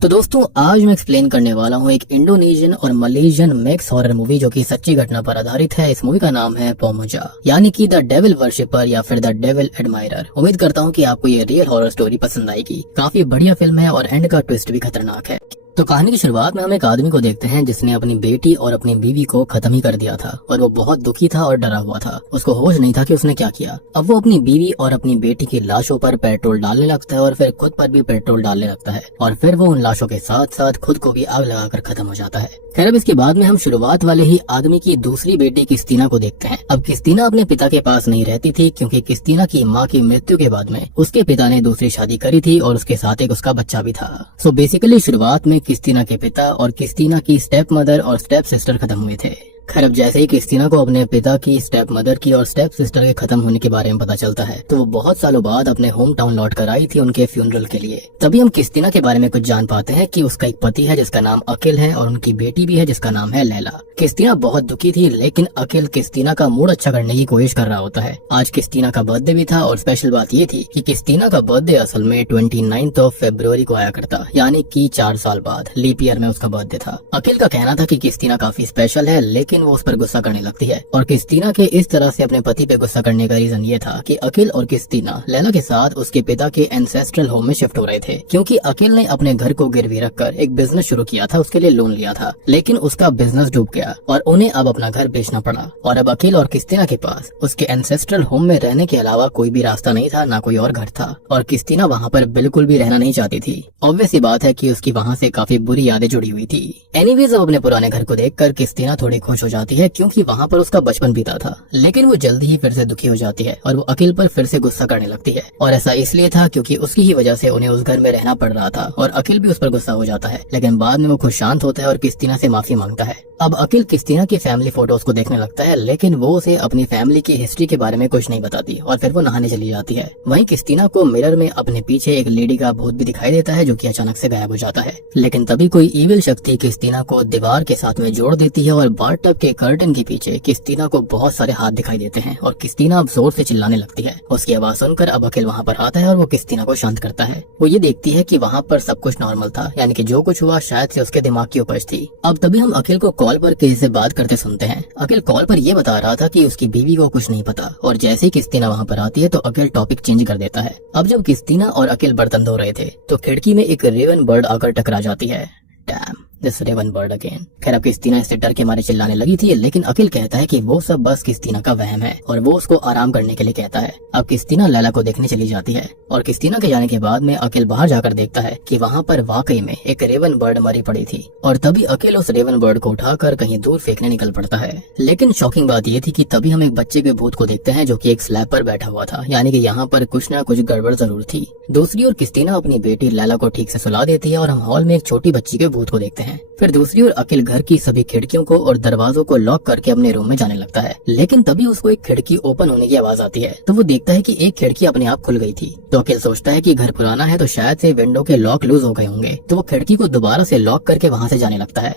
तो दोस्तों आज मैं एक्सप्लेन करने वाला हूँ एक इंडोनेशियन और मलेशियन मिक्स हॉरर मूवी जो कि सच्ची घटना पर आधारित है। इस मूवी का नाम है पोमुजा यानी कि द डेविल वर्शिपर या फिर द डेविल एडमायरर। उम्मीद करता हूँ कि आपको ये रियल हॉरर स्टोरी पसंद आएगी। काफी बढ़िया फिल्म है और एंड का ट्विस्ट भी खतरनाक है। तो कहानी की शुरुआत में हम एक आदमी को देखते हैं जिसने अपनी बेटी और अपनी बीवी को खत्म ही कर दिया था और वो बहुत दुखी था और डरा हुआ था। उसको होश नहीं था कि उसने क्या किया। अब वो अपनी बीवी और अपनी बेटी की लाशों पर पेट्रोल डालने लगता है और फिर खुद पर भी पेट्रोल डालने लगता है और फिर वो उन लाशों के साथ साथ खुद को भी आग लगाकर खत्म हो जाता है। खैर अब इसके बाद में हम शुरुआत वाले ही आदमी की दूसरी बेटी किस्तीना को देखते हैं। अब किस्तीना अपने पिता के पास नहीं रहती थी क्योंकि किस्तीना की माँ की मृत्यु के बाद में उसके पिता ने दूसरी शादी करी थी और उसके साथ एक उसका बच्चा भी था। सो बेसिकली शुरुआत में किस्तीना के पिता और किस्तीना की स्टेप मदर और स्टेप सिस्टर खत्म हुए थे। खैर अब जैसे ही किस्तीना को अपने पिता की, स्टेप मदर की और स्टेप सिस्टर के खत्म होने के बारे में पता चलता है तो वो बहुत सालों बाद अपने होम टाउन लौट कर आई थी उनके फ्यूनरल के लिए। तभी हम किस्तीना के बारे में कुछ जान पाते हैं कि उसका एक पति है जिसका नाम अकिल है और उनकी बेटी भी है जिसका नाम है लैला। किस्तीना बहुत दुखी थी लेकिन अकिल किस्तीना का मूड अच्छा करने की कोशिश कर रहा होता है। आज किस्तीना का बर्थडे भी था और स्पेशल बात ये थी कि किस्तीना का बर्थडे असल में 29 फरवरी को आया करता, यानी कि 4 साल बाद लीप ईयर में उसका बर्थडे था। अकिल का कहना था कि किस्तीना काफी स्पेशल है लेकिन वो उस पर गुस्सा करने लगती है और किस्तीना के इस तरह से अपने पति पे गुस्सा करने का रीजन ये था कि अकिल और किस्तीना लैला के साथ उसके पिता के एंसेस्ट्रल होम में शिफ्ट हो रहे थे क्योंकि अकिल ने अपने घर को गिरवी रखकर एक बिजनेस शुरू किया था, उसके लिए लोन लिया था लेकिन उसका बिजनेस डूब गया और उन्हें अब अपना घर बेचना पड़ा और अब अकिल और किस्तीना के पास उसके एंसेस्ट्रल होम में रहने के अलावा कोई भी रास्ता नहीं था, ना कोई और घर था और किस्तीना वहाँ पर बिल्कुल भी रहना नहीं चाहती थी। ऑब्वियस सी बात है कि उसकी वहाँ से काफी बुरी यादें जुड़ी हुई थी। एनीवेज अब अपने पुराने घर को देखकर किस्तीना थोड़ी खुश हो जाती है क्योंकि वहाँ पर उसका बचपन बीता था, लेकिन वो जल्दी ही फिर से दुखी हो जाती है और वो अकिल पर फिर से गुस्सा करने लगती है और ऐसा इसलिए था क्योंकि उसकी ही वजह से उन्हें उस घर में रहना पड़ रहा था और अकिल भी उस पर गुस्सा हो जाता है। लेकिन बाद में वो खुद शांत होता है और किस्तीना से माफी मांगता है। अब अकिल किस्तीना की फैमिली फोटोज को देखने लगता है लेकिन वो उसे अपनी फैमिली की हिस्ट्री के बारे में कुछ नहीं बताती और फिर वो नहाने चली जाती है। वहीं किस्तीना को मिरर में अपने पीछे एक लेडी का भूत भी दिखाई देता है जो कि अचानक से गायब हो जाता है। लेकिन तभी कोई इविल शक्ति किस्तीना को दीवार के साथ में जोड़ देती है और बाथटब के कर्टन के पीछे किस्तीना को बहुत सारे हाथ दिखाई देते हैं और किस्तीना अब जोर से चिल्लाने लगती है। उसकी आवाज सुनकर अब अकिल वहाँ पर आता है और वो किस्तीना को शांत करता है। वो ये देखती है कि वहाँ पर सब कुछ नॉर्मल था, यानी कि जो कुछ हुआ शायद से उसके दिमाग की उपज थी। अब तभी हम अकिल को कॉल पर किसी से बात करते सुनते हैं। अकिल कॉल पर ये बता रहा था कि उसकी बीवी को कुछ नहीं पता और जैसे ही किस्तीना वहाँ पर आती है तो अकिल टॉपिक चेंज कर देता है। अब जब किस्तीना और अकिल बर्तन धो रहे थे तो खिड़की में एक रेवन बर्ड आकर टकरा जाती है। Damn, this raven bird again. खैर अब किस्तीना इससे डर के मारे चिल्लाने लगी थी लेकिन अकिल कहता है कि वो सब बस किस्तीना का वहम है और वो उसको आराम करने के लिए कहता है। अब किस्तीना लैला को देखने चली जाती है और किस्तीना के जाने के बाद में अकिल बाहर जाकर देखता है कि वहाँ पर वाकई में एक रेवन बर्ड मरी पड़ी थी और तभी अकिल उस रेवन बर्ड को उठाकर कहीं दूर फेंकने निकल पड़ता है। लेकिन शॉकिंग बात ये थी कि तभी हम एक बच्चे के भूत को देखते हैं जो कि एक स्लैब पर बैठा हुआ था, यानी कि यहाँ पर कुछ न कुछ गड़बड़ जरूर थी। दूसरी ओर किस्तीना अपनी बेटी लैला को ठीक से सुला देती है और हम हॉल में एक छोटी बच्ची के भूत को देखते हैं। फिर दूसरी ओर अकिल घर की सभी खिड़कियों को और दरवाजों को लॉक करके अपने रूम में जाने लगता है लेकिन तभी उसको एक खिड़की ओपन होने की आवाज आती है तो वो देखता है कि एक खिड़की अपने आप खुल गई थी। तो अकिल सोचता है कि घर पुराना है तो शायद से विंडो के लॉक लूज हो गए होंगे, तो वो खिड़की को दोबारा से लॉक करके वहाँ से जाने लगता है।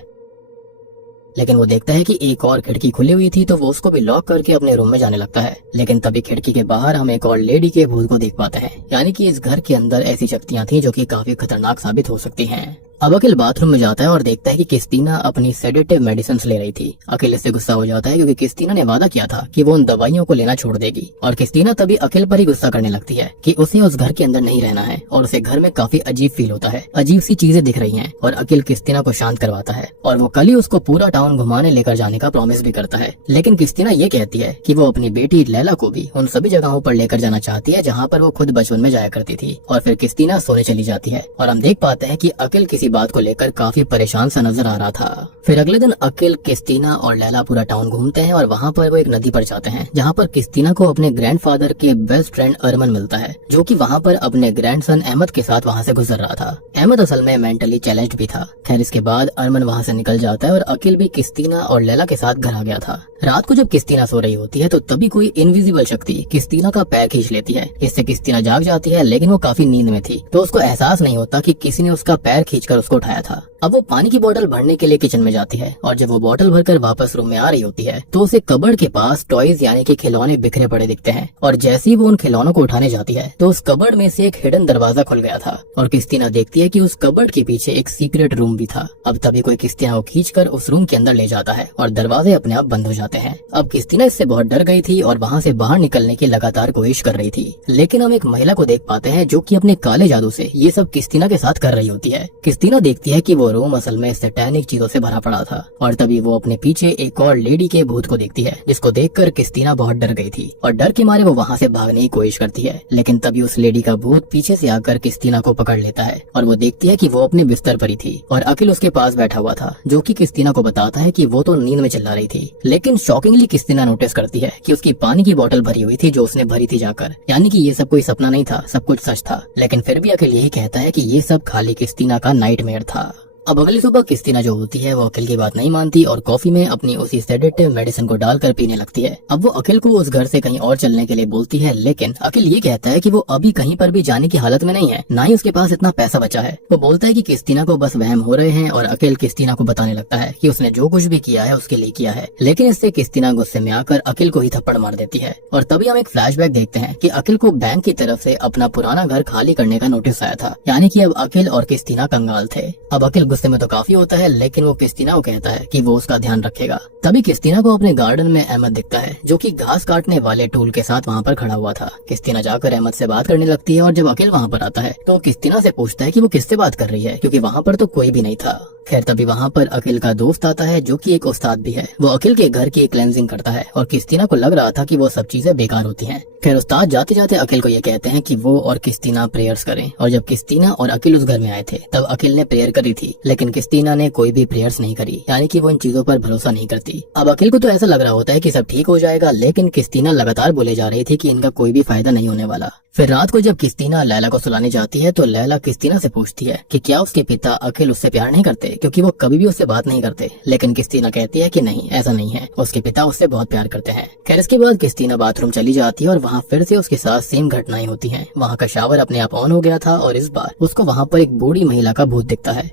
लेकिन वो देखता है कि एक और खिड़की खुली हुई थी तो वो उसको भी लॉक करके अपने रूम में जाने लगता है। लेकिन तभी खिड़की के बाहर हम एक और लेडी के भूत को देख पाते हैं, यानी कि इस घर के अंदर ऐसी शक्तियां थी जो कि काफी खतरनाक साबित हो सकती हैं। अब अकिल बाथरूम में जाता है और देखता है कि किस्तीना अपनी सेडेटिव मेडिसिन ले रही थी। अकिल इससे गुस्सा हो जाता है क्योंकि किस्तीना ने वादा किया था कि वो उन दवाइयों को लेना छोड़ देगी और किस्तीना तभी अकिल पर ही गुस्सा करने लगती है कि उसे उस घर के अंदर नहीं रहना है और उसे घर में काफी अजीब फील होता है, अजीब सी चीजें दिख रही हैं और अकिल किस्तीना को शांत करवाता है और वो कल ही उसको पूरा टाउन घुमाने लेकर जाने का प्रॉमिस भी करता है। लेकिन किस्तीना ये कहती है कि वो अपनी बेटी लैला को भी उन सभी जगहों पर लेकर जाना चाहती है जहाँ पर वो खुद बचपन में जाया करती थी और फिर किस्तीना सोने चली जाती है और हम देख पाते हैं कि अकिल किसी बात को लेकर काफी परेशान सा नजर आ रहा था। फिर अगले दिन अकिल, किस्तीना और लैला पूरा टाउन घूमते हैं और वहाँ पर वो एक नदी पर जाते हैं जहाँ पर किस्तीना को अपने ग्रैंडफादर के बेस्ट फ्रेंड अरमन मिलता है जो कि वहाँ पर अपने ग्रैंडसन अहमद के साथ वहाँ से गुजर रहा था। अहमद असल में मेंटली चैलेंज्ड भी था। खैर इसके बाद अरमन वहाँ से निकल जाता है और अकिल भी किस्तीना और लैला के साथ घर आ गया था। रात को जब किस्तीना सो रही होती है तो तभी कोई इनविजिबल शक्ति किस्तीना का पैर खींच लेती है। इससे किस्तीना जाग जाती है लेकिन वो काफी नींद में थी तो उसको एहसास नहीं होता कि किसी ने उसका पैर खींचकर उसको उठाया था। अब वो पानी की बोतल भरने के लिए किचन में जाती है और जब वो बोतल भरकर वापस रूम में आ रही होती है तो उसे कबर्ड के पास टॉयज यानी कि खिलौने बिखरे पड़े दिखते हैं और जैसे ही वो उन खिलौनों को उठाने जाती है तो उस कबर्ड में से एक हिडन दरवाजा खुल गया था और क्रिस्टीना देखती है कि उस कबर्ड के पीछे एक सीक्रेट रूम भी था। अब तभी कोई क्रिस्टीना को खींचकर उस रूम के अंदर ले जाता है और दरवाजे अपने आप बंद हो जाते हैं। अब क्रिस्टीना इससे बहुत डर गई थी और वहाँ से बाहर निकलने की लगातार कोशिश कर रही थी, लेकिन हम एक महिला को देख पाते हैं जो कि अपने काले जादू से ये सब क्रिस्टीना के साथ कर रही होती है। क्रिस्टीना देखती है कि वो रूम असल में सैटेनिक चीजों से भरा पड़ा था और तभी वो अपने पीछे एक और लेडी के भूत को देखती है जिसको देखकर क्रिस्टीना बहुत डर गई थी और डर के मारे वो वहाँ से भागने की कोशिश करती है, लेकिन तभी उस लेडी का भूत पीछे से आकर क्रिस्टीना को पकड़ लेता है और वो देखती है कि वो अपने बिस्तर पर ही थी और अखिल उसके पास बैठा हुआ था जो कि क्रिस्टीना को बताता है कि वो तो नींद में चिल्ला रही थी। लेकिन शॉकिंगली क्रिस्टीना नोटिस करती है कि उसकी पानी की बोतल भरी हुई थी जो उसने भरी थी जाकर, यानी कि ये सब कोई सपना नहीं था, सब कुछ सच था। लेकिन फिर भी अखिल यही कहता है कि ये सब खाली क्रिस्टीना का नाइटमेयर था। अब अगली सुबह क्रिस्टीना जो होती है वो अखिल की बात नहीं मानती और कॉफी में अपनी उसी सेडेटिव मेडिसिन को डालकर पीने लगती है। अब वो अखिल को उस घर से कहीं और चलने के लिए बोलती है, लेकिन अखिल ये कहता है कि वो अभी कहीं पर भी जाने की हालत में नहीं है, ना ही उसके पास इतना पैसा बचा है। वो बोलता है कि क्रिस्टीना को बस वहम हो रहे हैं और अखिल क्रिस्टीना को बताने लगता है कि उसने जो कुछ भी किया है उसके लिए किया है, लेकिन इससे क्रिस्टीना गुस्से में आकर अखिल को ही थप्पड़ मार देती है। और तभी हम एक फ्लैशबैक देखते हैं कि अखिल को बैंक की तरफ से अपना पुराना घर खाली करने का नोटिस आया था, यानी कि अब अखिल और क्रिस्टीना कंगाल थे। अब अखिल गुस्से में तो काफी होता है, लेकिन वो क्रिस्टीना को कहता है कि वो उसका ध्यान रखेगा। तभी क्रिस्टीना को अपने गार्डन में अहमद दिखता है जो कि घास काटने वाले टूल के साथ वहाँ पर खड़ा हुआ था। क्रिस्टीना जाकर अहमद से बात करने लगती है और जब अखिल वहाँ पर आता है तो क्रिस्टीना से पूछता है कि वो किससे बात कर रही है, क्योंकि वहाँ पर तो कोई भी नहीं था। खैर तभी वहाँ पर अखिल का दोस्त आता है जो कि एक उस्ताद भी है। वो अखिल के घर की क्लेंजिंग करता है और क्रिस्टीना को लग रहा था कि वो सब चीजें बेकार होती हैं। खैर उस्ताद जाते जाते अखिल को ये कहते हैं कि वो और क्रिस्टीना प्रेयर्स करें, और जब क्रिस्टीना और अखिल उस घर में आए थे तब अखिल ने प्रेयर करी थी, लेकिन क्रिस्टीना ने कोई भी प्रेयर्स नहीं करी, यानी कि वो इन चीजों पर भरोसा नहीं करती। अब अखिल को तो ऐसा लग रहा होता है कि सब ठीक हो जाएगा, लेकिन क्रिस्टीना लगातार बोले जा रही थी कि इनका कोई भी फायदा नहीं होने वाला। फिर रात को जब क्रिस्टीना लैला को सुलाने जाती है तो लैला क्रिस्टीना से पूछती है कि क्या उसके पिता अखिल उससे प्यार नहीं करते, क्योंकि वो कभी भी उससे बात नहीं करते। लेकिन क्रिस्टीना कहती है कि नहीं, ऐसा नहीं है, उसके पिता उससे बहुत प्यार करते हैं। खैर इसके बाद क्रिस्टीना बाथरूम चली जाती है और वहाँ फिर से उसके साथ सेम घटनाएं होती हैं। वहाँ का शावर अपने आप ऑन हो गया था और इस बार उसको वहाँ पर एक बूढ़ी महिला का भूत दिखता है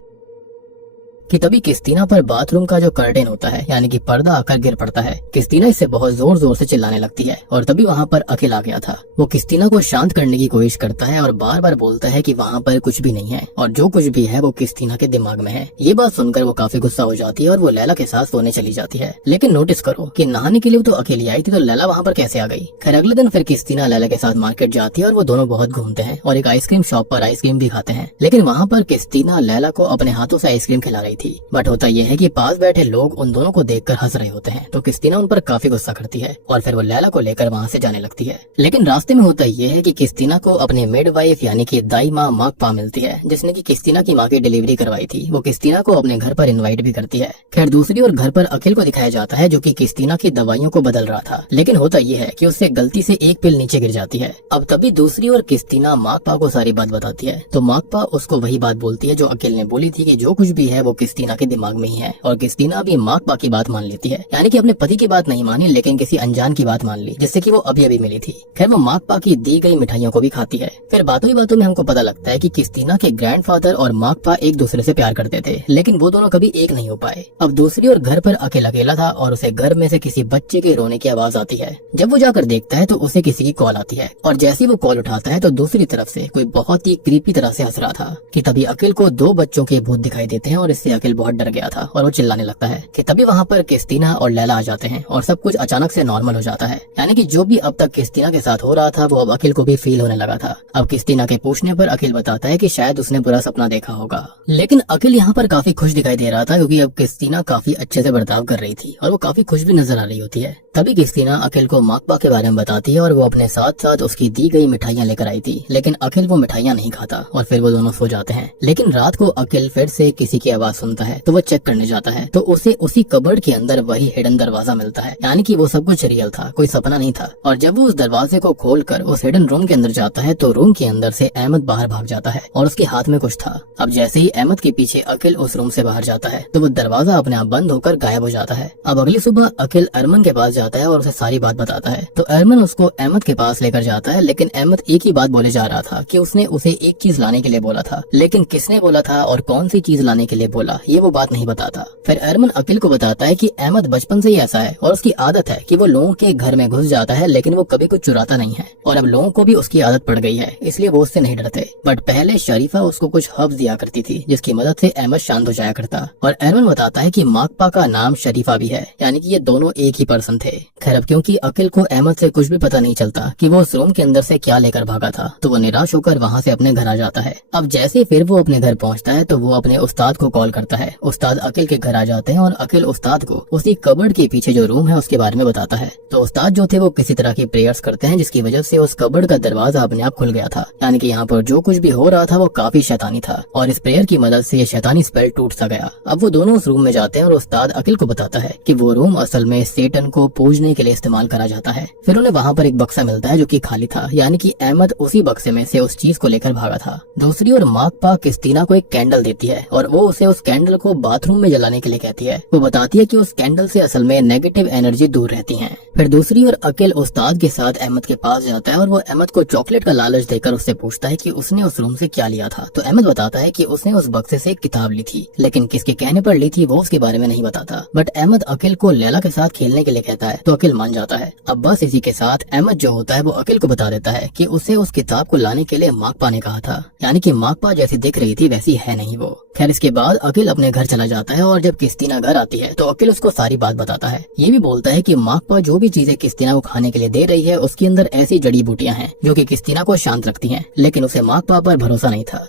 कि तभी क्रिस्टीना पर बाथरूम का जो कर्टेन होता है यानी कि पर्दा आकर गिर पड़ता है। क्रिस्टीना इससे बहुत जोर जोर से चिल्लाने लगती है और तभी वहाँ पर अखिल आ गया था। वो क्रिस्टीना को शांत करने की कोशिश करता है और बार बार बोलता है कि वहाँ पर कुछ भी नहीं है और जो कुछ भी है वो क्रिस्टीना के दिमाग में है। ये बात सुनकर वो काफी गुस्सा हो जाती है और वो लैला के साथ सोने चली जाती है। लेकिन नोटिस करो कि नहाने के लिए तो अकेली आई थी, तो लैला वहाँ पर कैसे आ गई। खैर अगले दिन फिर क्रिस्टीना लैला के साथ मार्केट जाती है और वो दोनों बहुत घूमते हैं और एक आइसक्रीम शॉप पर आइसक्रीम भी खाते हैं। लेकिन वहाँ पर क्रिस्टीना लैला को अपने हाथों से आइसक्रीम खिला रही थी, बट होता यह है कि पास बैठे लोग उन दोनों को देखकर हंस रहे होते हैं, तो क्रिस्टीना उन पर काफी गुस्सा करती है और फिर वो लैला को लेकर वहाँ से जाने लगती है। लेकिन रास्ते में होता यह है कि क्रिस्टीना को अपने मेड वाइफ यानी कि दाई माँ माकपा मिलती है, जिसने की क्रिस्टीना की माँ की डिलीवरी करवाई थी। वो क्रिस्टीना को अपने घर पर इन्वाइट भी करती है। खैर दूसरी ओर घर पर अखिल को दिखाया जाता है जो कि क्रिस्टीना की दवाइयों को बदल रहा था, लेकिन होता यह है कि उससे गलती से एक पिल नीचे गिर जाती है। अब तभी दूसरी ओर क्रिस्टीना माकपा को सारी बात बताती है, तो माकपा उसको वही बात बोलती है जो अखिल ने बोली थी कि जो कुछ भी है वो क्रिस्टीना के दिमाग में ही है। और क्रिस्टीना भी माकपा की बात मान लेती है, यानी कि अपने पति की बात नहीं मानी लेकिन किसी अनजान की बात मान ली जिससे कि वो अभी अभी मिली थी। खैर वो माकपा की दी गई मिठाइयों को भी खाती है। फिर बातों ही बातों में हमको पता लगता है कि क्रिस्टीना के ग्रैंडफादर और माकपा एक दूसरे से प्यार करते थे, लेकिन वो दोनों कभी एक नहीं हो पाए। अब दूसरी ओर घर पर अकेला अकेला था और उसे घर में से किसी बच्चे के रोने की आवाज आती है। जब वो जाकर देखता है तो उसे किसी की कॉल आती है और जैसे वो कॉल उठाता है तो दूसरी तरफ से कोई बहुत ही क्रीपी तरह से हंस रहा था कि तभी अखिल को दो बच्चों के भूत दिखाई देते हैं और इससे अखिल बहुत डर गया था और वो चिल्लाने लगता है कि तभी वहाँ पर क्रिस्टीना और लैला आ जाते हैं और सब कुछ अचानक से नॉर्मल हो जाता है, यानी कि जो भी अब तक क्रिस्टीना के साथ हो रहा था वो अब अखिल को भी फील होने लगा था। अब क्रिस्टीना के पूछने पर अखिल बताता है कि शायद उसने बुरा सपना देखा होगा, लेकिन अखिल यहाँ पर काफी खुश दिखाई दे रहा था क्योंकि अब क्रिस्टीना काफी अच्छे से बर्ताव कर रही थी और वो काफी खुश भी नजर आ रही होती है। तभी क्रिस्टीना अखिल को माकपा के बारे में बताती है और वो अपने साथ साथ उसकी दी गई मिठाइयाँ लेकर आई थी, लेकिन अखिल वो मिठाइयाँ नहीं खाता और फिर वो दोनों सो जाते हैं। लेकिन रात को अखिल फिर से किसी की आवाज सुनता है तो वो चेक करने जाता है, तो उसे उसी कबर्ड के अंदर वही हिडन दरवाजा मिलता है, यानी कि वो सब कुछ रियल था, कोई सपना नहीं था। और जब वो उस दरवाजे को खोलकर उस हिडन रूम के अंदर जाता है तो रूम के अंदर से अहमद बाहर भाग जाता है और उसके हाथ में कुछ था। अब जैसे ही अहमद के पीछे अकिल उस रूम से बाहर जाता है तो वो दरवाजा अपने आप बंद होकर गायब हो जाता है। अब अगली सुबह अकिल अरमान के पास जाता है और उसे सारी बात बताता है, तो अरमान उसको अहमद के पास लेकर जाता है, लेकिन अहमद एक ही बात बोले जा रहा था कि उसने उसे एक चीज लाने के लिए बोला था, लेकिन किसने बोला था और कौन सी चीज लाने के लिए बोला ये वो बात नहीं बताता। फिर अरमान अकिल को बताता है कि अहमद बचपन से ही ऐसा है और उसकी आदत है कि वो लोगों के घर में घुस जाता है, लेकिन वो कभी कुछ चुराता नहीं है और अब लोगों को भी उसकी आदत पड़ गई है, इसलिए वो उससे नहीं डरते। बट पहले शरीफा उसको कुछ हर्ब्स दिया करती थी जिसकी मदद से अहमद शांत हो जाया करता। और अरमान बताता है कि माकपा का नाम शरीफा भी है, यानी कि ये दोनों एक ही पर्सन थे। खैर अब क्योंकि अकिल को अहमद से कुछ भी पता नहीं चलता कि वो उस रूम के अंदर से क्या लेकर भागा था, तो वो निराश होकर वहाँ से अपने घर आ जाता है। अब जैसे फिर वो अपने घर पहुँचता है तो वो अपने उस्ताद को कॉल करता है। उस्ताद अकिल के घर आ जाते हैं और अकिल उस्ताद को उसी कबर्ड के पीछे जो रूम है उसके बारे में बताता है। तो उस्ताद जो थे वो किसी तरह की प्रेयर्स करते हैं जिसकी वजह से उस कबर्ड का दरवाजा अपने आप खुल गया था, यानी कि यहाँ पर जो कुछ भी हो रहा था वो काफी शैतानी था और इस प्रेयर की मदद से ये शैतानी स्पेल टूट सा गया। अब वो दोनों उस रूम में जाते हैं और उस्ताद अकिल को बताता है कि वो रूम असल में सेटन को पूजने के लिए इस्तेमाल करा जाता है। फिर उन्हें वहाँ पर एक बक्सा मिलता है जो कि खाली था, यानी कि अहमद उसी बक्से में से उस चीज को लेकर भागा था। दूसरी ओर माकपा क्रिस्टीना को एक कैंडल देती है और वो उसे उस कैंडल को बाथरूम में जलाने के लिए कहती है। वो बताती है कि उस कैंडल से असल में नेगेटिव एनर्जी दूर रहती है। फिर दूसरी ओर अकिल उस्ताद के साथ अहमद के पास जाता है और वो अहमद को चॉकलेट का लालच देकर उससे पूछता है कि उसने उस रूम से क्या लिया था। तो अहमद बताता है कि उसने उस बक्से से एक किताब ली थी, लेकिन किसके कहने पर ली थी वो उसके बारे में नहीं बताता। बट अहमद अकिल को लैला के साथ खेलने के लिए कहता है तो अकिल मान जाता है। अब बस इसी के साथ अहमद जो होता है वो अकिल को बता देता है कि उसे उस किताब को लाने के लिए माकपा ने कहा था, यानी कि माकपा जैसी दिख रही थी वैसी है नहीं वो। खैर इसके बाद अकिल अपने घर चला जाता है और जब क्रिस्टीना घर आती है तो अकिल उसको सारी बात बताता है। ये भी बोलता है कि माकपा जो भी चीजें क्रिस्टीना को खाने के लिए दे रही है उसके अंदर ऐसी जड़ी बूटियां हैं जो कि क्रिस्टीना को शांत रखती हैं, लेकिन उसे माकपा पर भरोसा नहीं था।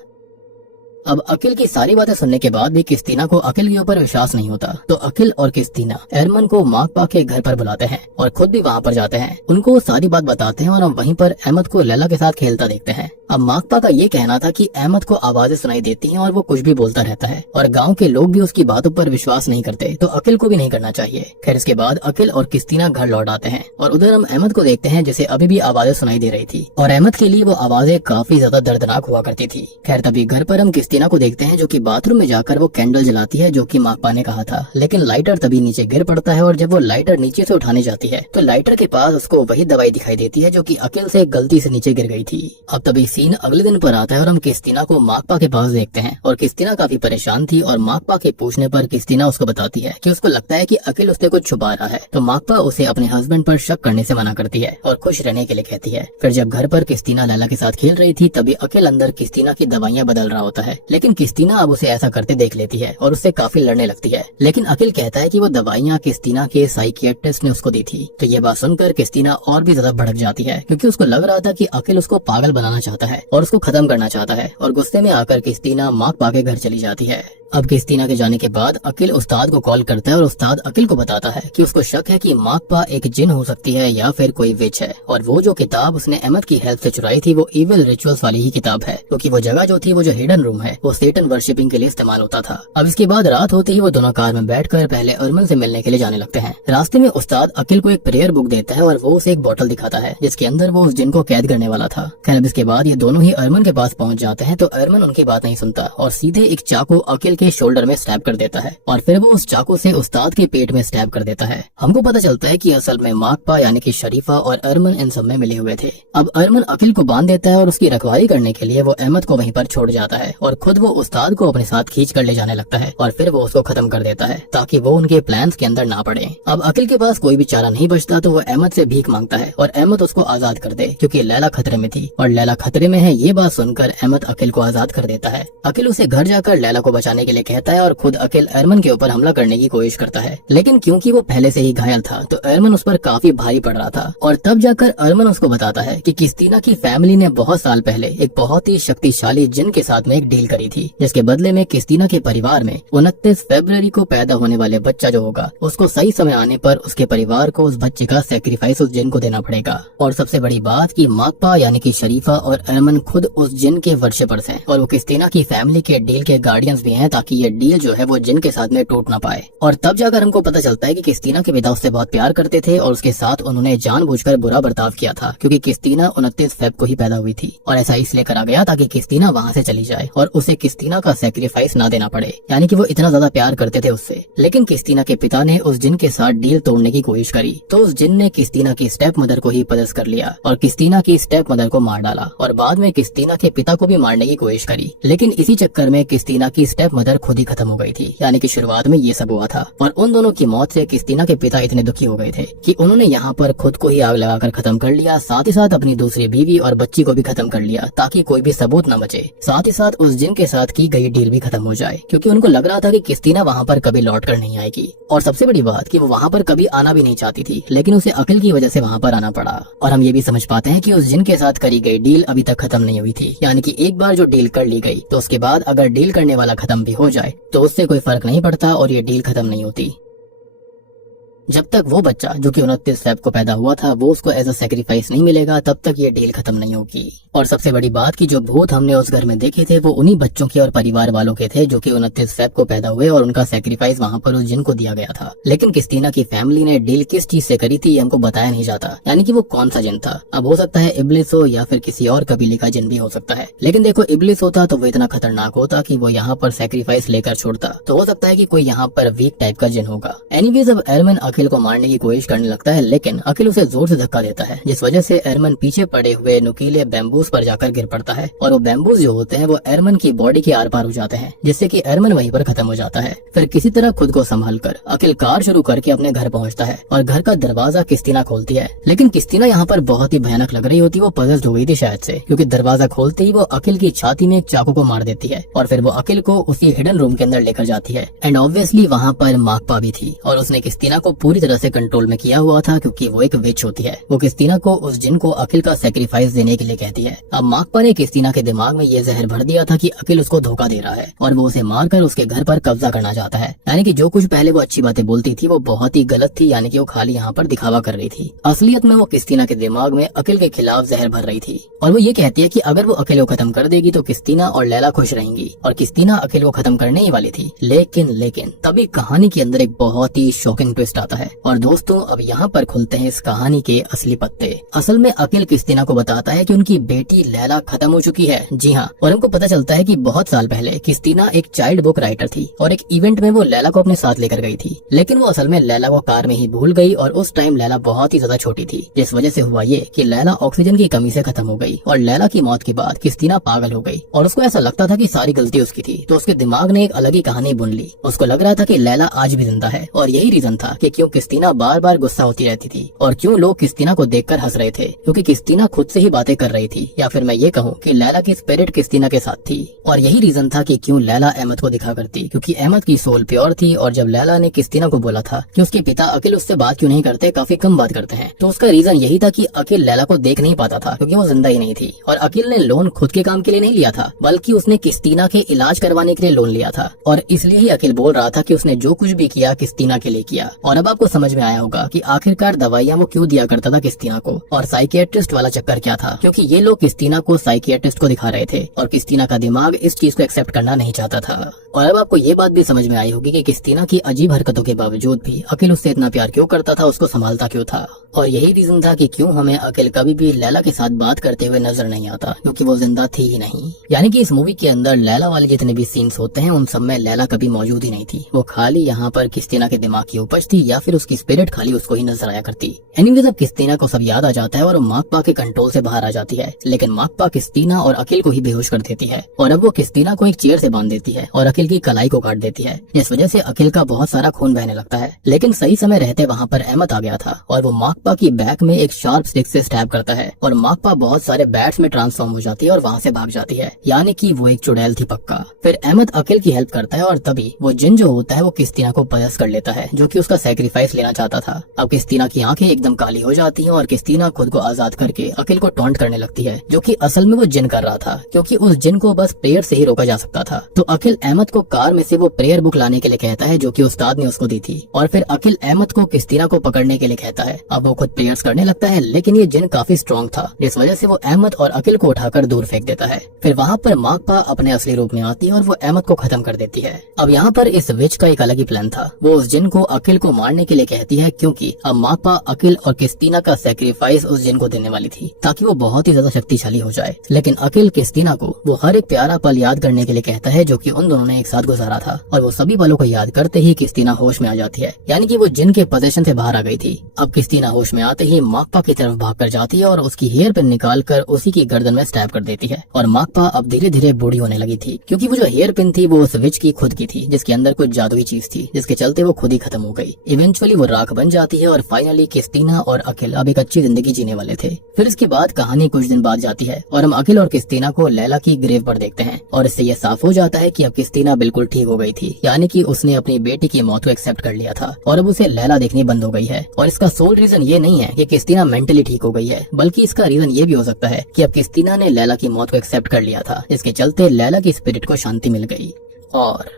अब अकिल की सारी बातें सुनने के बाद भी क्रिस्टीना को अकिल के ऊपर विश्वास नहीं होता, तो अकिल और क्रिस्टीना अरमान को माकपा के घर पर बुलाते हैं और खुद भी वहाँ पर जाते हैं। उनको वो सारी बात बताते हैं और हम वहीं पर अहमद को लैला के साथ खेलता देखते हैं। अब माकपा का ये कहना था कि अहमद को आवाजें सुनाई देती हैं और वो कुछ भी बोलता रहता है और गांव के लोग भी उसकी बातों पर विश्वास नहीं करते, तो अकिल को भी नहीं करना चाहिए। खैर इसके बाद अकिल और क्रिस्टीना घर लौट आते हैं और उधर हम अहमद को देखते हैं जिसे अभी भी आवाजें सुनाई दे रही थी और अहमद के लिए वो आवाजें काफी ज्यादा दर्दनाक हुआ करती थी। खैर तभी घर पर हम क्रिस्टीना को देखते हैं जो कि बाथरूम में जाकर वो कैंडल जलाती है जो कि माकपा ने कहा था, लेकिन लाइटर तभी नीचे गिर पड़ता है और जब वो लाइटर नीचे से उठाने जाती है तो लाइटर के पास उसको वही दवाई दिखाई देती है जो कि अकिल से गलती से नीचे गिर गई थी। अब तभी सीन अगले दिन पर आता है और हम क्रिस्टीना को माकपा के पास देखते हैं और क्रिस्टीना काफी परेशान थी और माकपा के पूछने पर क्रिस्टीना उसको बताती है कि उसको लगता है कि अकिल उससे कुछ छुपा रहा है, तो माकपा उसे अपने हस्बैंड पर शक करने से मना करती है और खुश रहने के लिए कहती है। फिर जब घर पर क्रिस्टीना लैला के साथ खेल रही थी तभी अकिल अंदर क्रिस्टीना की दवाइयाँ बदल रहा होता है, लेकिन क्रिस्टीना अब उसे ऐसा करते देख लेती है और उससे काफी लड़ने लगती है। लेकिन अकिल कहता है कि वो दवाइयाँ क्रिस्टीना के साइकियाट्रिस्ट ने उसको दी थी। तो ये बात सुनकर क्रिस्टीना और भी ज्यादा भड़क जाती है क्योंकि उसको लग रहा था कि अकिल उसको पागल बनाना चाहता है और उसको खत्म करना चाहता है और गुस्से में आकर क्रिस्टीना माकपा के घर चली जाती है। अब क्रिस्टीना के जाने के बाद अकिल उस्ताद को कॉल करता है और उस्ताद अकिल को बताता है कि उसको शक है कि माकपा एक जिन हो सकती है या फिर कोई विच है और वो जो किताब उसने अहमद की हेल्प से चुराई थी वो इविल रिचुअल्स वाली ही किताब है, क्योंकि वो जगह जो थी वो जो हिडन रूम है वो सेटन वर्शिपिंग के लिए इस्तेमाल होता था। अब इसके बाद रात होते ही वो दोनों कार में बैठकर पहले अरमान से मिलने के लिए जाने लगते हैं। रास्ते में उस्ताद अकिल को एक प्रेयर बुक देता है और वो उसे एक बोतल दिखाता है जिसके अंदर वो उस जिन को कैद करने वाला था। खैर अब इसके बाद ये दोनों ही अरमान के पास पहुँच जाते हैं तो अरमान उनकी बात नहीं सुनता और सीधे एक चाकू अकिल के शोल्डर में स्टैब कर देता है और फिर वो उस चाकू से उस्ताद के पेट में स्टैब कर देता है। हमको पता चलता है कि असल में माकपा यानी कि शरीफा और अरमान इन सब में मिले हुए थे। अब अरमान अकिल को बांध देता है और उसकी रखवाली करने के लिए वो अहमद को वहीं पर छोड़ जाता है और खुद वो उस्ताद को अपने साथ खींच कर ले जाने लगता है और फिर वो उसको खत्म कर देता है ताकि वो उनके प्लान्स के अंदर ना पड़े। अब अकिल के पास कोई भी चारा नहीं बचता तो वो अहमद से भीख मांगता है और अहमद उसको आजाद कर दे क्योंकि लैला खतरे में थी और लैला खतरे में है ये बात सुनकर अहमद अकिल को आजाद कर देता है। अकिल उसे घर जाकर लैला को बचाने के लिए कहता है और खुद अकिल अरमान के ऊपर हमला करने की कोशिश करता है, लेकिन क्योंकि वो पहले से ही घायल था तो अरमान उस पर काफी भारी पड़ रहा था और तब जाकर अरमान उसको बताता है कि क्रिस्टीना की फैमिली ने बहुत साल पहले एक बहुत ही शक्तिशाली जिन के साथ में एक डील करी थी, जिसके बदले में क्रिस्टीना के परिवार में 29 फरवरी को पैदा होने वाले बच्चा जो होगा उसको सही समय आने पर उसके परिवार को उस बच्चे का सैक्रिफाइस उस जिन को देना पड़ेगा। और सबसे बड़ी बात कि माकपा यानी कि शरीफा और एरमन खुद उस जिन के वर्शिपर्स हैं और वो क्रिस्टीना की फैमिली के डील के गार्डियंस भी हैं, ताकि ये डील जो है वो जिन के साथ में टूट ना पाए। और तब जाकर हमको पता चलता है कि क्रिस्टीना के पिता उससे बहुत प्यार करते थे और उसके साथ उन्होंने जानबूझकर बुरा बर्ताव किया था, क्योंकि क्रिस्टीना 29 फेब को ही पैदा हुई थी और ऐसा इसलिए करा गया ताकि क्रिस्टीना वहाँ से चली जाए और उसे क्रिस्टीना का सैक्रिफाइस ना देना पड़े, यानी कि वो इतना ज्यादा प्यार करते थे उससे। लेकिन क्रिस्टीना के पिता ने उस जिन के साथ डील तोड़ने की कोशिश करी तो उस जिन ने क्रिस्टीना की स्टेप मदर को ही पदस्थ कर लिया और क्रिस्टीना की स्टेप मदर को मार डाला और बाद में क्रिस्टीना के पिता को भी मारने की कोशिश करी। लेकिन इसी चक्कर में क्रिस्टीना की स्टेप मदर खुद ही खत्म हो गई थी, यानी कि शुरुआत में ये सब हुआ था। और उन दोनों की मौत से क्रिस्टीना के पिता इतने दुखी हो गए थे कि उन्होंने यहाँ पर खुद को ही आग लगाकर खत्म कर लिया, साथ ही साथ अपनी दूसरी बीवी और बच्ची को भी खत्म कर लिया ताकि कोई भी सबूत न बचे। साथ ही साथ उस जिन के साथ की गई डील भी खत्म हो जाए, क्योंकि उनको लग रहा था कि क्रिस्टीना वहाँ पर कभी लौट कर नहीं आएगी। और सबसे बड़ी बात कि वो वहाँ पर कभी आना भी नहीं चाहती थी, लेकिन उसे अकिल की वजह से वहाँ पर आना पड़ा। और हम ये भी समझ पाते हैं कि उस जिन के साथ करी गई डील अभी तक खत्म नहीं हुई थी, यानी कि एक बार जो डील कर ली गई तो उसके बाद अगर डील करने वाला खत्म भी हो जाए तो उससे कोई फर्क नहीं पड़ता और ये डील खत्म नहीं होती। जब तक वो बच्चा जो कि 29 फेब को पैदा हुआ था वो उसको एज अ सैक्रिफाइस नहीं मिलेगा तब तक ये डील खत्म नहीं होगी। और सबसे बड़ी बात कि जो भूत हमने उस घर में देखे थे वो उन्हीं बच्चों के और परिवार वालों के थे जो कि 29 फेब को पैदा हुए और उनका सैक्रिफाइस वहाँ पर उस जिन को दिया गया था। लेकिन क्रिस्टीना की फैमिली ने डील किस चीज से करी थी ये हमको बताया नहीं जाता, यानी कि वो कौन सा जिन था। अब हो सकता है इब्लिस हो या फिर किसी और कबीले का जिन भी हो सकता है, लेकिन देखो इब्लिस होता तो वो इतना खतरनाक होता कि वो यहाँ पर सैक्रिफाइस लेकर छोड़ता, तो हो सकता है कि कोई यहाँ पर वीक टाइप का जिन होगा। एनीवेज अब एरमन अखिल को मारने की कोशिश करने लगता है, लेकिन अखिल उसे जोर से धक्का देता है, जिस वजह से एरमन पीछे पड़े हुए नुकीले बैम्बूस पर जाकर गिर पड़ता है और वो बैम्बूस जो होते हैं वो एरमन की बॉडी के आर पार हो जाते हैं, जिससे कि एरमन वहीं पर खत्म हो जाता है। फिर किसी तरह खुद को संभालकर अखिल कार शुरू करके अपने घर पहुंचता है और घर का दरवाजा क्रिस्टीना खोलती है। लेकिन क्रिस्टीना यहाँ पर बहुत ही भयानक लग रही होती, वो पजल हो गई थी शायद से, क्योंकि दरवाजा खोलते ही वो अखिल की छाती में एक चाकू को मार देती है और फिर वो अखिल को उसी हिडन रूम के अंदर लेकर जाती है। एंड ऑब्वियसली वहाँ पर माकपा भी थी और उसने क्रिस्टीना को पूरी तरह से कंट्रोल में किया हुआ था, क्योंकि वो एक विच होती है। वो क्रिस्टीना को उस जिन को अखिल का सैक्रिफाइस देने के लिए कहती है। अब माकपा ने क्रिस्टीना के दिमाग में ये जहर भर दिया था कि अखिल उसको धोखा दे रहा है और वो उसे मारकर उसके घर पर कब्जा करना चाहता है, यानी कि जो कुछ पहले वो अच्छी बातें बोलती थी वो बहुत ही गलत थी, यानी कि वो खाली यहाँ पर दिखावा कर रही थी। असलियत में वो क्रिस्टीना के दिमाग में अखिल के खिलाफ जहर भर रही थी और वो ये कहती है कि अगर वो अखिल को खत्म कर देगी तो क्रिस्टीना और लैला खुश रहेंगी, और क्रिस्टीना अखिल को खत्म करने ही वाली थी। लेकिन तभी कहानी के अंदर एक बहुत ही शॉकिंग ट्विस्ट आता है और दोस्तों अब यहाँ पर खुलते हैं इस कहानी के असली पत्ते। असल में अखिल क्रिस्टीना को बताता है कि उनकी बेटी लैला खत्म हो चुकी है। जी हाँ, और हमको पता चलता है कि बहुत साल पहले क्रिस्टीना एक चाइल्ड बुक राइटर थी और एक इवेंट में वो लैला को अपने साथ लेकर गई थी, लेकिन वो असल में लैला को कार में ही भूल गई और उस टाइम लैला बहुत ही ज्यादा छोटी थी, जिस वजह से हुआ ये कि लैला ऑक्सीजन की कमी से खत्म हो गई और लैला की मौत के बाद क्रिस्टीना पागल हो गई और उसको ऐसा लगता था कि सारी गलती उसकी थी, तो उसके दिमाग ने एक अलग ही कहानी बुन ली। उसको लग रहा था कि लैला आज भी जिंदा है और यही रीजन था कि क्यों क्रिस्टीना बार बार गुस्सा होती रहती थी और क्यों लोग क्रिस्टीना को देखकर हंस रहे थे, क्योंकि क्रिस्टीना खुद से ही बातें कर रही थी, या फिर मैं ये कहूँ कि लैला की स्पिरिट क्रिस्टीना के साथ थी। और यही रीजन था कि क्यों लैला अहमद को दिखा करती, क्योंकि अहमद की सोल प्योर थी। और जब लैला ने क्रिस्टीना को बोला था कि उसके पिता अखिल उससे बात क्यों नहीं करते, काफी कम बात करते हैं, तो उसका रीजन यही था कि अखिल लैला को देख नहीं पाता था क्योंकि वो जिंदा ही नहीं थी। और अखिल ने लोन खुद के काम के लिए नहीं लिया था, बल्कि उसने क्रिस्टीना के इलाज करवाने के लिए लोन लिया था, और इसलिए ही अखिल बोल रहा था कि उसने जो कुछ भी किया क्रिस्टीना के लिए किया। और अब आपको समझ में आया होगा कि आखिरकार दवाइयाँ वो क्यों दिया करता था क्रिस्टीना को, और साइकियाट्रिस्ट वाला चक्कर क्या था, क्योंकि ये लोग क्रिस्टीना को साइकियाट्रिस्ट को दिखा रहे थे और क्रिस्टीना का दिमाग इस चीज को एक्सेप्ट करना नहीं चाहता था। और अब आपको ये बात भी समझ में आई होगी कि क्रिस्टीना की अजीब हरकतों के बावजूद भी अखिल उससे इतना प्यार क्यों करता था, उसको संभालता क्यों था। और यही रीजन था कि क्यों हमें अखिल कभी भी लैला के साथ बात करते हुए नजर नहीं आता, क्योंकि वो जिंदा थी ही नहीं। यानी कि इस मूवी के अंदर लैला वाले जितने भी सीन्स होते हैं उन सब में लैला कभी मौजूद ही नहीं थी, वो खाली यहाँ पर क्रिस्टीना के दिमाग की उपज थी, या फिर उसकी स्पिरिट खाली उसको ही नजर आया करती। एनीवेज अब क्रिस्टीना को सब याद आ जाता है और माकपा के कंट्रोल से बाहर आ जाती है, लेकिन माकपा क्रिस्टीना और अखिल को ही बेहोश कर देती है और अब वो क्रिस्टीना को एक चेयर से बांध देती है और अखिल की कलाई को काट देती है, जिस वजह से अखिल का बहुत सारा खून बहने लगता है। लेकिन सही समय रहते वहाँ पर अहमद आ गया था और वो माकपा की बैक में एक शार्प स्टिक से स्टैब करता है और माकपा बहुत सारे बैट्स में ट्रांसफॉर्म हो जाती है और वहाँ से भाग जाती है, यानी कि वो एक चुड़ैल थी पक्का। फिर अहमद अकिल की हेल्प करता है और तभी वो जिन जो होता है वो क्रिस्टीना को पजस कर लेता है, जो कि उसका सैक्रिफाइस लेना चाहता था। अब क्रिस्टीना की आंखें एकदम काली हो जाती हैं और क्रिस्टीना खुद को आजाद करके अकिल को टॉन्ट करने लगती है, जो कि असल में वो जिन कर रहा था, क्योंकि उस जिन को बस प्रेयर से ही रोका जा सकता था। तो अकिल अहमद को कार में से वो प्रेयर बुक लाने के लिए कहता है जो कि उस्ताद ने उसको दी थी, और फिर अकिल अहमद को क्रिस्टीना को पकड़ने के लिए कहता है। अब वो खुद प्रेयर्स करने लगता है, लेकिन ये जिन काफी स्ट्रॉन्ग था, जिस वजह से वो अहमद और अकिल को उठाकर दूर फेंक देता है। फिर वहाँ पर माकपा अपने असली रूप में आती है और वो अहमद को खत्म कर देती है। अब यहाँ पर इस विच का एक अलग ही प्लान था। वो उस जिन को अकिल को मारने के लिए कहती है, क्योंकि अब माकपा अकिल और क्रिस्टीना का सैक्रिफाइस उस जिन को देने वाली थी, ताकि वो बहुत ही ज्यादा शक्तिशाली हो जाए। लेकिन अकिल क्रिस्टीना को वो हर एक प्यारा पल याद करने के लिए कहता है जो कि उन दोनों ने एक साथ गुजारा था, और वो सभी पलों को याद करते ही क्रिस्टीना होश में आ जाती है, यानी कि वो जिन के पोजीशन से बाहर आ गई थी। अब क्रिस्टीना होश में आते ही माकपा की तरफ भाग कर जाती है और उसकी हेयर पिन निकाल कर उसी की गर्दन में स्टैब कर देती है। और माकपा अब धीरे धीरे बूढ़ी होने लगी थी, क्योंकि वो जो हेयर पिन थी वो उस विच की खुद की थी, जिसके अंदर कुछ जादुई चीज थी, जिसके चलते वो खुद ही खत्म हो गई। इवेंचुअली वो राख बन जाती है और फाइनली क्रिस्टीना और अकिल अब एक अच्छी जिंदगी जीने वाले थे। फिर इसके बाद कहानी कुछ दिन बाद जाती है और हम अकिल और क्रिस्टीना को लैला की ग्रेव पर देखते हैं, और इससे ये साफ हो जाता है कि अब क्रिस्टीना बिल्कुल ठीक हो गई थी, यानी कि उसने अपनी बेटी की मौत को एक्सेप्ट कर लिया था और अब उसे लैला देखनी बंद हो गई है। और इसका सोल रीजन ये नहीं है कि क्रिस्टीना मेंटली ठीक हो गई है, बल्कि इसका रीजन ये भी हो सकता है कि अब क्रिस्टीना ने लैला की मौत को एक्सेप्ट कर लिया था, जिसके चलते लैला की स्पिरिट को शांति मिल गई। और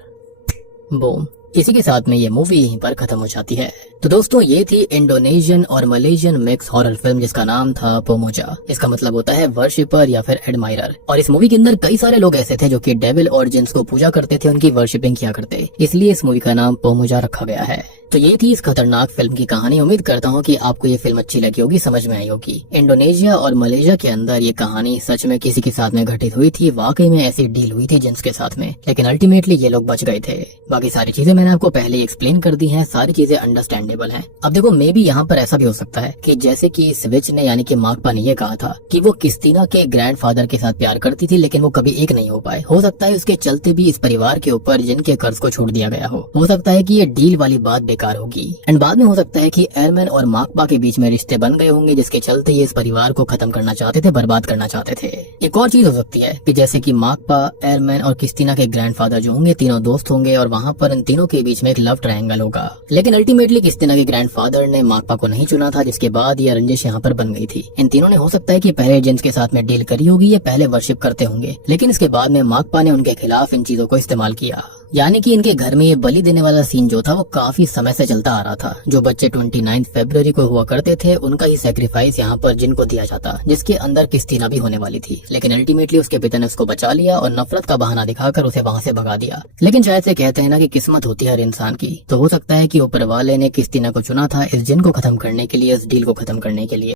बूम, इसी के साथ में ये मूवी यहीं पर खत्म हो जाती है। तो दोस्तों, ये थी इंडोनेशियन और मलेशियन मिक्स हॉरर फिल्म जिसका नाम था पोमोजा। इसका मतलब होता है वर्शिपर या फिर एडमायरर। और इस मूवी के अंदर कई सारे लोग ऐसे थे जो कि डेविल और जिन्स को पूजा करते थे, उनकी वर्शिपिंग किया करते, इसलिए इस मूवी का नाम पोमोजा रखा गया है। तो ये थी इस खतरनाक फिल्म की कहानी। उम्मीद करता हूँ कि आपको ये फिल्म अच्छी लगी होगी, समझ में आई होगी। इंडोनेशिया और मलेशिया के अंदर ये कहानी सच में किसी के साथ में घटित हुई थी, वाकई में ऐसी डील हुई थी जिन्स के साथ में, लेकिन अल्टीमेटली ये लोग बच गए थे। बाकी सारी चीजें मैंने आपको पहले ही एक्सप्लेन कर दी हैं, सारी चीजें अंडरस्टैंडेबल हैं। अब देखो, मे बी यहाँ पर ऐसा भी हो सकता है कि जैसे कि इस विच ने यानी कि माकपा ने ये कहा था कि वो क्रिस्टीना के ग्रैंडफादर के साथ प्यार करती थी, लेकिन वो कभी एक नहीं हो पाए। हो सकता है उसके चलते भी इस परिवार के ऊपर जिनके कर्ज को छोड़ दिया गया हो सकता है कि ये डील वाली बात बेकार होगी। एंड बाद में हो सकता है कि एयरमैन और माकपा के बीच में रिश्ते बन गए होंगे, जिसके चलते ये इस परिवार को खत्म करना चाहते थे, बर्बाद करना चाहते थे। एक और चीज हो सकती है कि जैसे कि माकपा, एयरमैन और क्रिस्टीना के ग्रैंडफादर जो होंगे तीनों दोस्त होंगे और वहाँ पर इन तीनों के बीच में एक लव ट्रायंगल होगा, लेकिन अल्टीमेटली क्रिस्टीना के ग्रैंडफादर ने माकपा को नहीं चुना था, जिसके बाद ये रंजिश यहाँ पर बन गई थी। इन तीनों ने हो सकता है कि पहले जिन्स के साथ में डील करी होगी, ये पहले वर्शिप करते होंगे, लेकिन इसके बाद में माकपा ने उनके खिलाफ इन चीजों को इस्तेमाल किया। यानी कि इनके घर में ये बलि देने वाला सीन जो था वो काफी समय से चलता आ रहा था। जो बच्चे 29 फरवरी को हुआ करते थे उनका ही सैक्रिफाइस यहाँ पर जिनको दिया जाता, जिसके अंदर क्रिस्टीना भी होने वाली थी, लेकिन अल्टीमेटली उसके पिता ने उसको बचा लिया और नफरत का बहाना दिखाकर उसे वहाँ से भगा दिया। लेकिन शायद से कहते हैं ना कि किस्मत होती है हर इंसान की, तो हो सकता है कि ऊपर वाले ने क्रिस्टीना को चुना था इस जिन को खत्म करने के लिए, इस डील को खत्म करने के लिए।